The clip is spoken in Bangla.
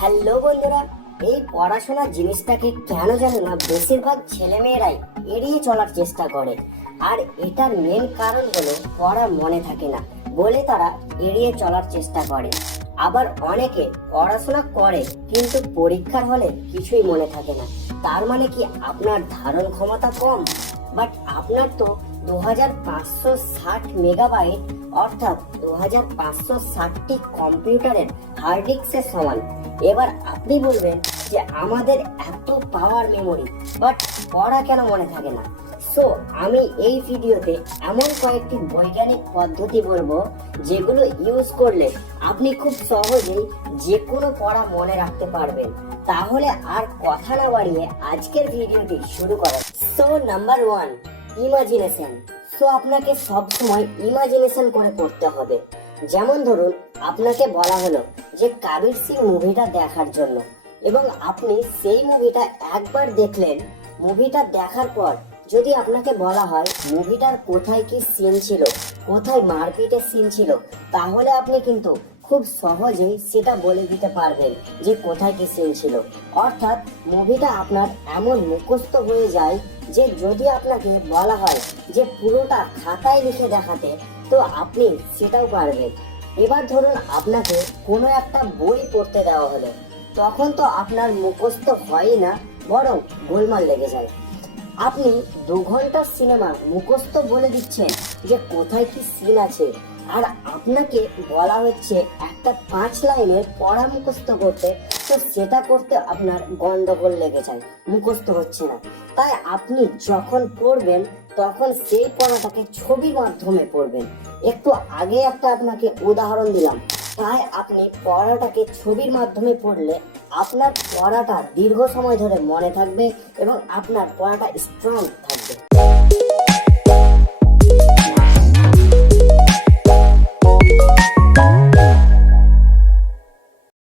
হ্যালো বন্ধুরা, এই পড়াশোনার জিনিসটাকে কেন জানো না? বেশিরভাগ ছেলেমেয়েরাই এড়িয়ে চলার চেষ্টা করে। আর এটার মেন কারণ হলো পড়া মনে থাকে না। বলে তারা এড়িয়ে চলার চেষ্টা করে। আবার অনেকে পড়াশোনা করে, কিন্তু পরীক্ষার হলে কিছুই মনে থাকে না। তার মানে কি আপনার ধারণ ক্ষমতা কম? বাট আপনার তো দু হাজার পাঁচশো ষাট মেগাবাইট, অর্থাৎ দু হাজার পাঁচশো ষাটটি কম্পিউটারের হার্ড ডিস্কের সমান। এবার আপনি বলবেন যে আমাদের এত পাওয়ার মেমোরি বাট পড়া কেন মনে থাকে না? সো আমি এই ভিডিওতে এমন কয়েকটি বৈজ্ঞানিক পদ্ধতি বলব, যেগুলো ইউজ করলে আপনি খুব সহজেই যে কোনো পড়া মনে রাখতে পারবেন। তাহলে আর কথা না বাড়িয়ে আজকের ভিডিওটি শুরু করা so number one imagination so আপনাকে সব সময় ইমাজিনেশন করে পড়তে হবে। যেমন ধরুন, আপনাকে বলা হলো যে কাবির সিং মুভিটা দেখার জন্য। এবং আপনি সেই মুভিটা একবার দেখলেন, মুভিটা দেখার পর যদি আপনাকে বলা হয় মুভিটার কোথায় কি সিন ছিল, কোথায় মারপিটের সিন ছিল, তাহলে আপনি কিন্তু খুব সহজেই সেটা বলে দিতে পারবেন যে কোথায় কি সিন ছিল। অর্থাৎ মুভিটা আপনার এমন মুখস্থ হয়ে যায় যে যদি আপনাকে বলা হয় যে পুরোটা খাতায় লিখে দেখাতে, তো আপনি সেটাও পারবেন। এবার ধরুন আপনাকে কোনো একটা বই পড়তে দেওয়া হলো, তখন তো আপনার মুখস্থ হয়ই না, বরং গোলমাল লেগে যায়। আপনি দু ঘণ্টার সিনেমা মুখস্থ বলে দিচ্ছেন যে কোথায় কি সিন আছে আর আপনাকে বলা হচ্ছে একটা পাঁচ লাইনের পড়া মুখস্থ করতে, তো সেটা করতে আপনার গন্ডগোল লেগে যায়, মুখস্থ হচ্ছে না। তাই আপনি যখন পড়বেন, তখন সেই পড়াটাকে ছবির মাধ্যমে পড়বেন। একটু আগে একটা আপনাকে উদাহরণ দিলাম। তাই আপনি পড়াটাকে ছবির মাধ্যমে পড়লে আপনার পড়াটা দীর্ঘ সময় ধরে মনে থাকবে এবং আপনার পড়াটা স্ট্রং থাকবে।